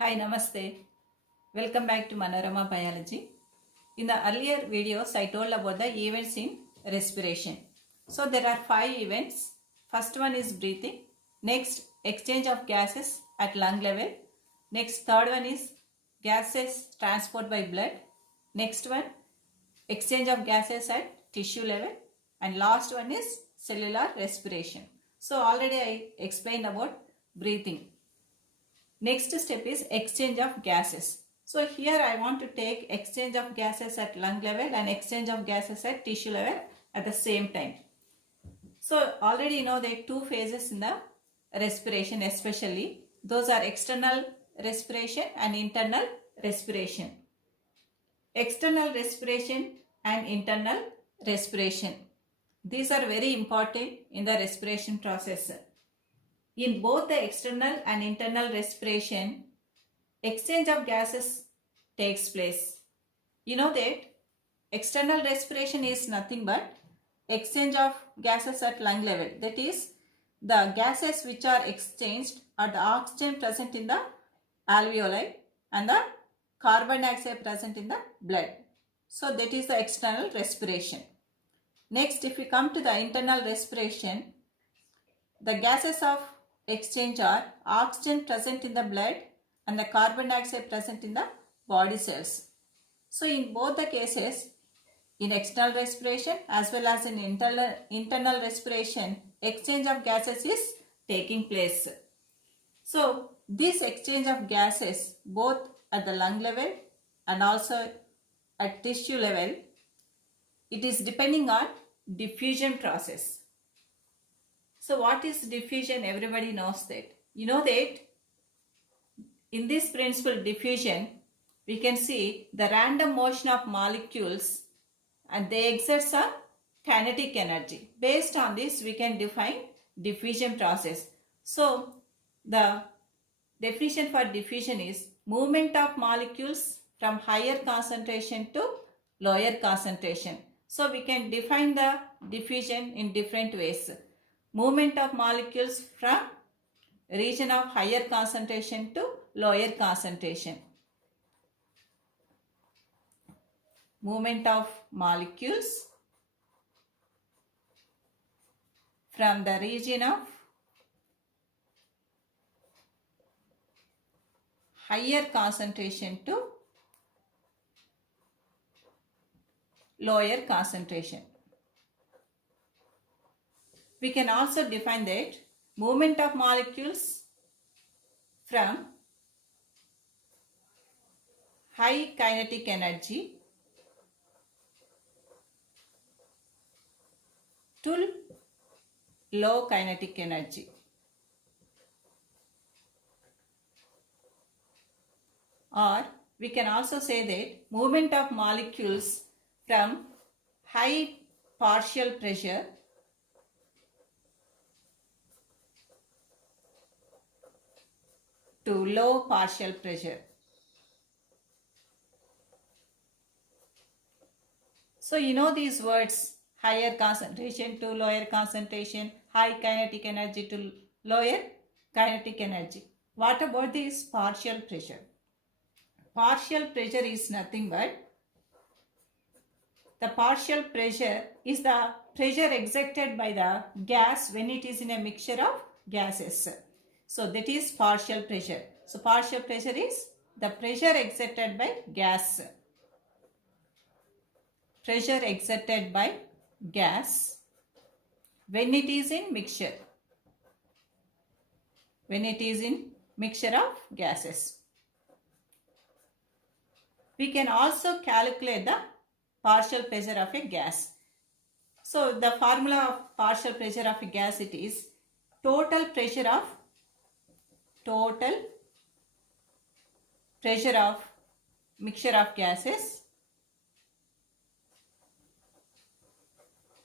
Hi, Namaste. Welcome back to Manorama Biology. In the earlier videos, I told about the events in respiration. So there are 5 events. First one is breathing. Next, exchange of gases at lung level. Next, third one is gases transport by blood. Next one, exchange of gases at tissue level. And last one is cellular respiration. So already I explained about breathing. Next step is exchange of gases. So here I want to take exchange of gases at lung level and exchange of gases at tissue level at the same time. So already you know there are two phases in the respiration, especially those are external respiration and internal respiration. External respiration and internal respiration. These are very important in the respiration process. In both the external and internal respiration, exchange of gases takes place. You know that external respiration is nothing but exchange of gases at lung level. That is, the gases which are exchanged are the oxygen present in the alveoli and the carbon dioxide present in the blood. So that is the external respiration. Next, if we come to the internal respiration, the gases of exchange are oxygen present in the blood and the carbon dioxide present in the body cells. So in both the cases, in external respiration as well as in internal respiration, exchange of gases is taking place. So this exchange of gases both at the lung level and also at tissue level, it is depending on diffusion process. So what is diffusion? Everybody knows that. You know that in this principle diffusion, we can see the random motion of molecules and they exert some kinetic energy. Based on this, we can define diffusion process. So the definition for diffusion is movement of molecules from higher concentration to lower concentration. So we can define the diffusion in different ways. Movement of molecules from region of higher concentration to lower concentration. Movement of molecules from the region of higher concentration to lower concentration. We can also define that movement of molecules from high kinetic energy to low kinetic energy. Or we can also say that movement of molecules from high partial pressure to low partial pressure. So you know these words, higher concentration to lower concentration, high kinetic energy to lower kinetic energy. What about this partial pressure? Partial pressure is nothing but the partial pressure is the pressure exerted by the gas when it is in a mixture of gases. So that is partial pressure. So partial pressure is the pressure exerted by gas. Pressure exerted by gas when it is in mixture. When it is in mixture of gases. We can also calculate the partial pressure of a gas. So the formula of partial pressure of a gas, it is total pressure of mixture of gases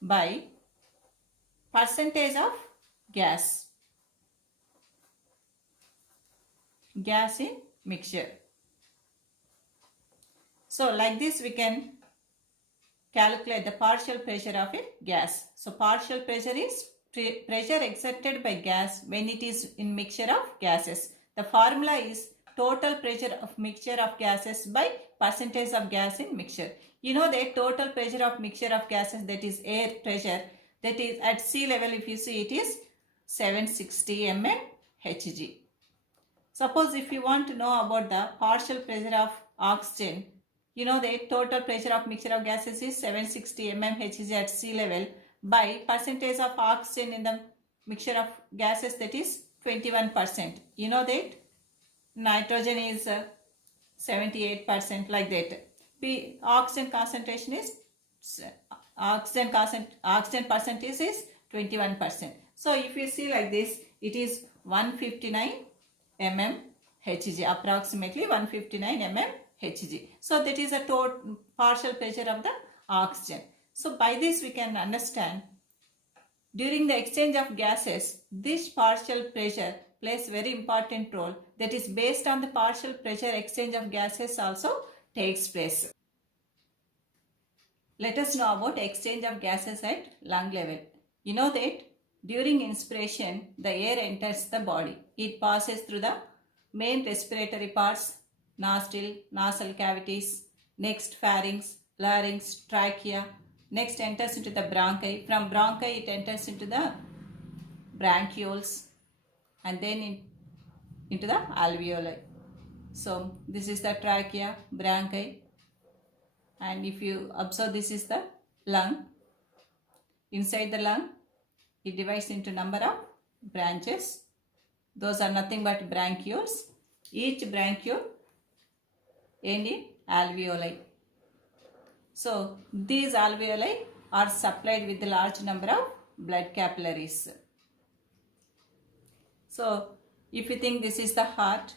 by percentage of gas in mixture. So like this we can calculate the partial pressure of a gas. So partial pressure is pressure exerted by gas when it is in mixture of gases. The formula is total pressure of mixture of gases by percentage of gas in mixture. You know that total pressure of mixture of gases, that is air pressure, that is at sea level, if you see, it is 760 mm Hg. Suppose if you want to know about the partial pressure of oxygen, you know the total pressure of mixture of gases is 760 mm Hg at sea level by percentage of oxygen in the mixture of gases, that is 21%. You know that nitrogen is 78%, like that. Oxygen concentration is oxygen percentage is 21%. So if you see like this, it is 159 mm Hg, approximately 159 mm Hg. So that is a total partial pressure of the oxygen. So by this we can understand, during the exchange of gases, this partial pressure plays very important role, that is based on the partial pressure exchange of gases also takes place. Let us know about exchange of gases at lung level. You know that during inspiration, the air enters the body. It passes through the main respiratory parts, nostril, nasal cavities, next pharynx, larynx, trachea, next enters into the bronchi. From bronchi it enters into the bronchioles and then into the alveoli. So this is the trachea, bronchi, and if you observe, this is the lung. Inside the lung, it divides into number of branches. Those are nothing but bronchioles. Each bronchiole end in alveoli. So these alveoli are supplied with a large number of blood capillaries. So if you think this is the heart,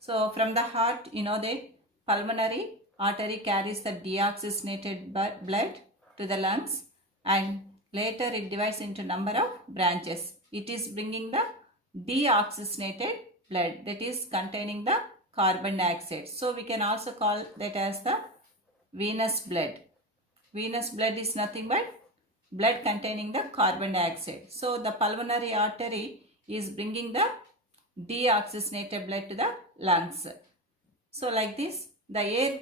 so from the heart, you know that pulmonary artery carries the deoxygenated blood to the lungs, and later it divides into number of branches. It is bringing the deoxygenated blood, that is containing the carbon dioxide. So we can also call that as the venous blood. Venous blood is nothing but blood containing the carbon dioxide. So the pulmonary artery is bringing the deoxygenated blood to the lungs. So like this, the air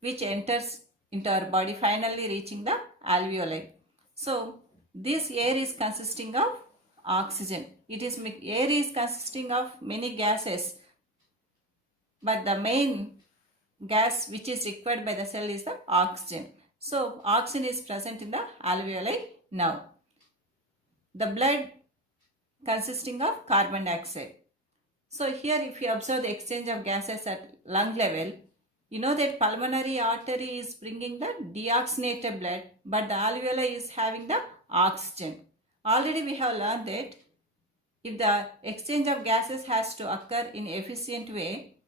which enters into our body finally reaching the alveoli. So this air is consisting of oxygen. Air is consisting of many gases, but the main gas which is required by the cell is the oxygen. So oxygen is present in the alveoli now. The blood consisting of carbon dioxide. So here if you observe the exchange of gases at lung level, you know that pulmonary artery is bringing the deoxygenated blood, but the alveoli is having the oxygen. Already we have learned that if the exchange of gases has to occur in efficient way,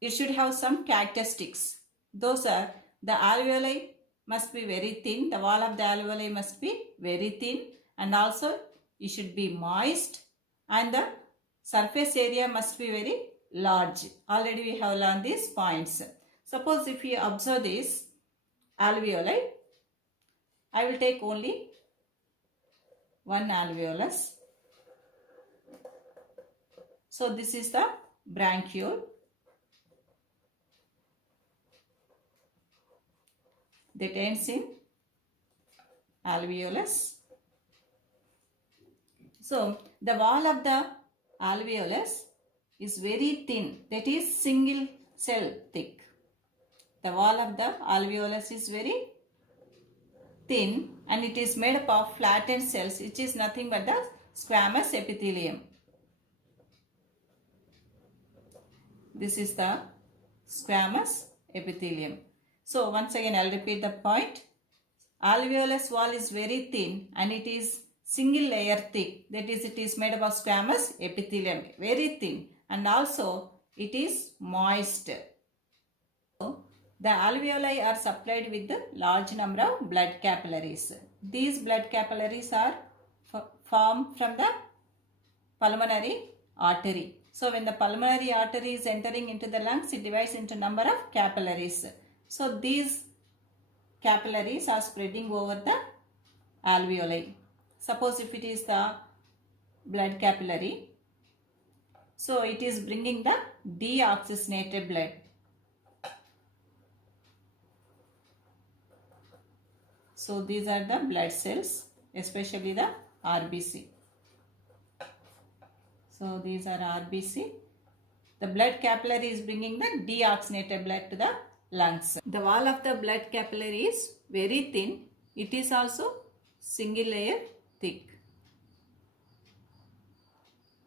it should have some characteristics. Those are, the alveoli must be very thin, the wall of the alveoli must be very thin, and also it should be moist, and the surface area must be very large. Already we have learned these points. Suppose if you observe this alveoli, I will take only one alveolus. So this is the bronchiole. That ends in alveolus. So the wall of the alveolus is very thin, that is single cell thick. The wall of the alveolus is very thin and it is made up of flattened cells, which is nothing but the squamous epithelium. This is the squamous epithelium. So once again I will repeat the point. Alveolus wall is very thin and it is single layer thick, that is it is made up of squamous epithelium, very thin, and also it is moist. So the alveoli are supplied with a large number of blood capillaries. These blood capillaries are formed from the pulmonary artery. So when the pulmonary artery is entering into the lungs, it divides into number of capillaries. So these capillaries are spreading over the alveoli. Suppose if it is the blood capillary, So it is bringing the deoxygenated blood. So these are the blood cells, especially the RBC. So these are RBC. The blood capillary is bringing the deoxygenated blood to the lungs. The wall of the blood capillary is very thin. It is also single layer thick.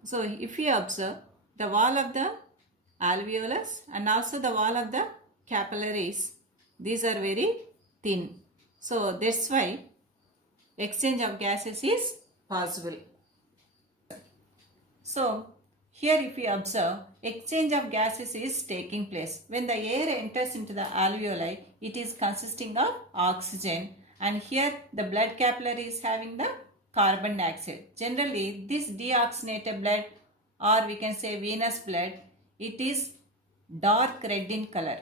So if you observe, the wall of the alveolus and also the wall of the capillaries, these are very thin. So that's why exchange of gases is possible. So here if you observe, exchange of gases is taking place. When the air enters into the alveoli, it is consisting of oxygen, and here the blood capillary is having the carbon dioxide. Generally this deoxygenated blood, or we can say venous blood, it is dark red in color.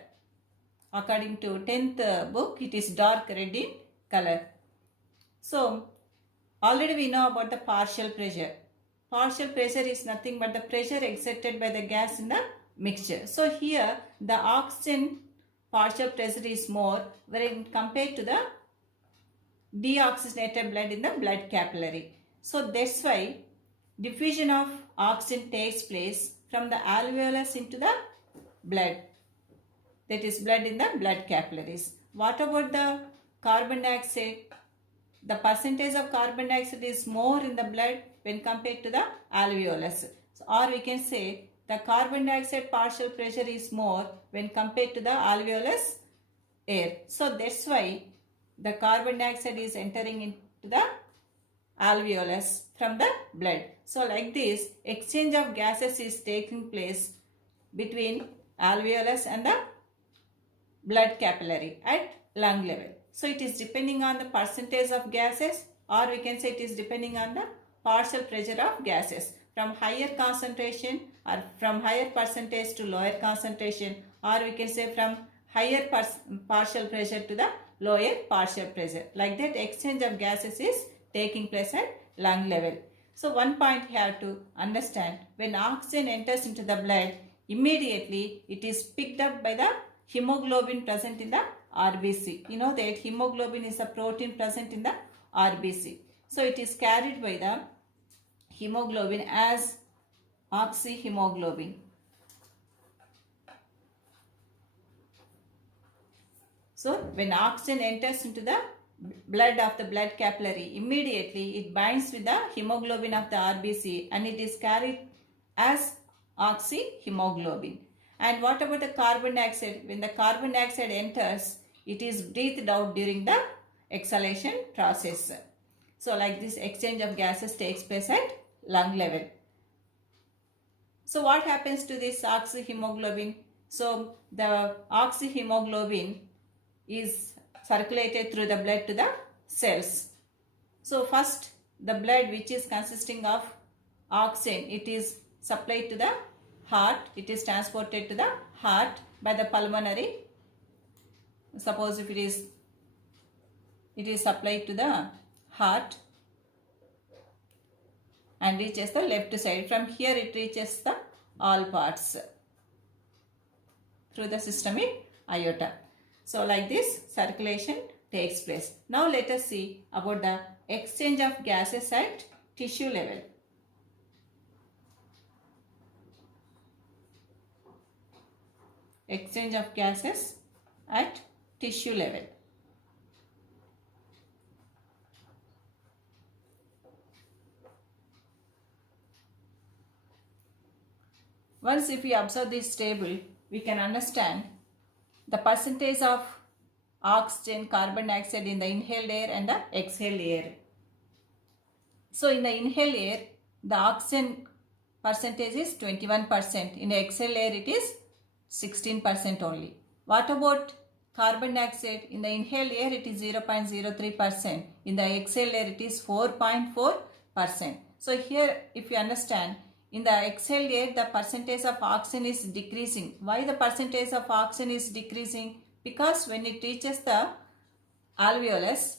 According to 10th book, it is dark red in color. So already we know about the partial pressure. Partial pressure is nothing but the pressure exerted by the gas in the mixture. So here the oxygen partial pressure is more when compared to the deoxygenated blood in the blood capillary. So that's why diffusion of oxygen takes place from the alveolus into the blood. That is blood in the blood capillaries. What about the carbon dioxide? The percentage of carbon dioxide is more in the blood when compared to the alveolus. So, or we can say the carbon dioxide partial pressure is more when compared to the alveolus air. So that's why the carbon dioxide is entering into the alveolus from the blood. So like this, exchange of gases is taking place between alveolus and the blood capillary at lung level. So it is depending on the percentage of gases, or we can say it is depending on the partial pressure of gases from higher concentration, or from higher percentage to lower concentration, or we can say from higher partial pressure to the lower partial pressure. Like that, exchange of gases is taking place at lung level. So one point you have to understand, when oxygen enters into the blood, immediately it is picked up by the hemoglobin present in the RBC. You know that hemoglobin is a protein present in the RBC. So it is carried by the hemoglobin as oxyhemoglobin. So when oxygen enters into the blood of the blood capillary, immediately it binds with the hemoglobin of the RBC and it is carried as oxyhemoglobin. And what about the carbon dioxide? When the carbon dioxide enters, it is breathed out during the exhalation process. So like this, exchange of gases takes place at lung level. So what happens to this oxyhemoglobin? So the oxyhemoglobin is circulated through the blood to the cells. So first, the blood which is consisting of oxygen, it is supplied to the heart. It is transported to the heart by the pulmonary. Suppose if it is supplied to the heart and reaches the left side. From here it reaches the all parts through the systemic aorta. So like this, circulation takes place. Now let us see about the exchange of gases at tissue level. Exchange of gases at tissue level. Once if we observe this table, we can understand the percentage of oxygen, carbon dioxide in the inhaled air and the exhaled air. So in the inhaled air, the oxygen percentage is 21%. In the exhaled air, it is 16% only. What about carbon dioxide? In the inhaled air, it is 0.03%. In the exhaled air, it is 4.4%. So here, if you understand, in the exhaled air, the percentage of oxygen is decreasing. Why the percentage of oxygen is decreasing? Because when it reaches the alveolus,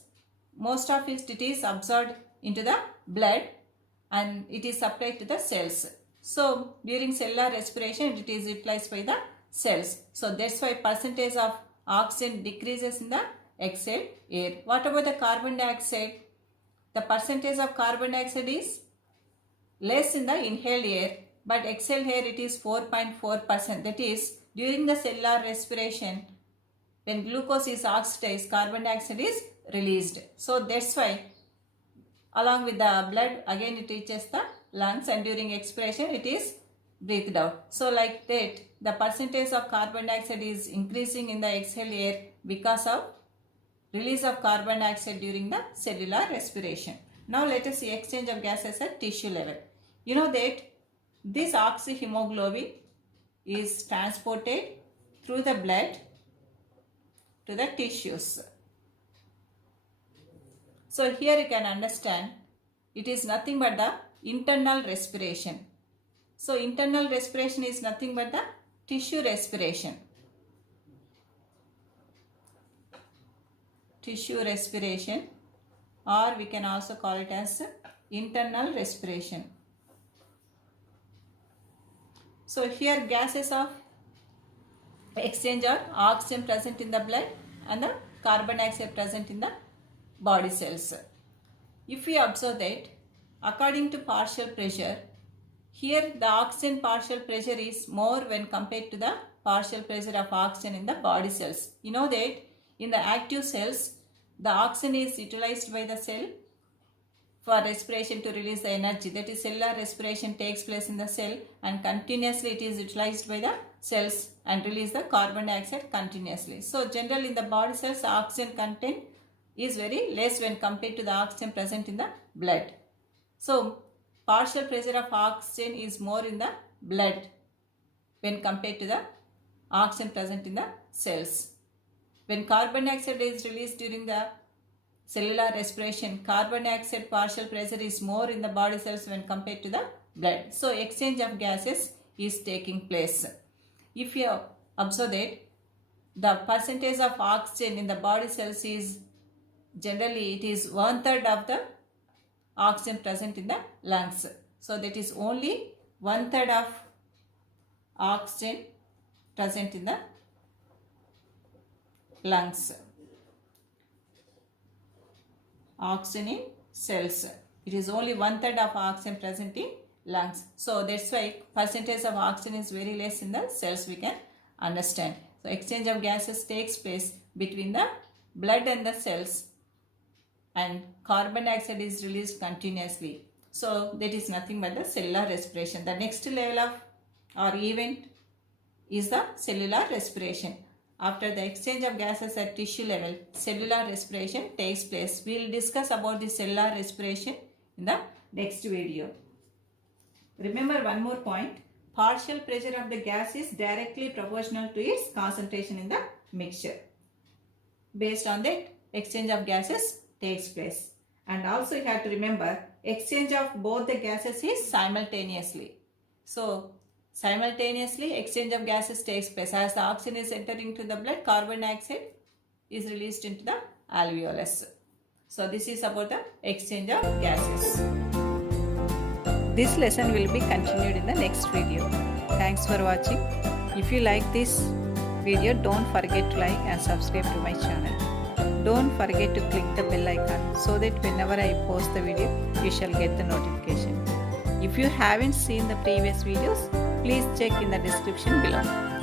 most of it is absorbed into the blood and it is supplied to the cells. So during cellular respiration it is utilized by the cells. So that's why percentage of oxygen decreases in the exhaled air. What about the carbon dioxide? The percentage of carbon dioxide is less in the inhaled air, but exhaled air it is 4.4%. That is, during the cellular respiration, when glucose is oxidized, carbon dioxide is released. So that's why along with the blood again it reaches the lungs, and during expiration it is breathed out. So like that, the percentage of carbon dioxide is increasing in the exhaled air because of release of carbon dioxide during the cellular respiration. Now let us see exchange of gases at tissue level. You know that this oxyhemoglobin is transported through the blood to the tissues. So here you can understand it is nothing but the internal respiration. So internal respiration is nothing but the tissue respiration. Tissue respiration, or we can also call it as internal respiration. So here gases of exchange are oxygen present in the blood and the carbon dioxide present in the body cells. If we observe that according to partial pressure, here the oxygen partial pressure is more when compared to the partial pressure of oxygen in the body cells. You know that in the active cells, the oxygen is utilized by the cell for respiration to release the energy. That is, cellular respiration takes place in the cell, and continuously it is utilized by the cells and release the carbon dioxide continuously. So generally in the body cells, the oxygen content is very less when compared to the oxygen present in the blood. So partial pressure of oxygen is more in the blood when compared to the oxygen present in the cells. When carbon dioxide is released during the cellular respiration, carbon dioxide partial pressure is more in the body cells when compared to the blood. So exchange of gases is taking place. If you observe that the percentage of oxygen in the body cells is generally it is 1/3 of the oxygen present in the lungs. So that is only 1/3 of oxygen present in the lungs. Oxygen in cells, it is only 1/3 of oxygen present in lungs. So that's why percentage of oxygen is very less in the cells, we can understand. So exchange of gases takes place between the blood and the cells, and carbon dioxide is released continuously. So that is nothing but the cellular respiration. The next level of or event is the cellular respiration. After the exchange of gases at tissue level, cellular respiration takes place. We will discuss about the cellular respiration in the next video. Remember one more point. Partial pressure of the gas is directly proportional to its concentration in the mixture. Based on that, exchange of gases takes place. And also you have to remember, exchange of both the gases is simultaneously. So simultaneously exchange of gases takes place. As the oxygen is entering to the blood, carbon dioxide is released into the alveolus. So this is about the exchange of gases. This lesson will be continued in the next video. Thanks for watching. If you like this video, don't forget to like and subscribe to my channel. Don't forget to click the bell icon so that whenever I post the video, you shall get the notification. If you haven't seen the previous videos, please check in the description below.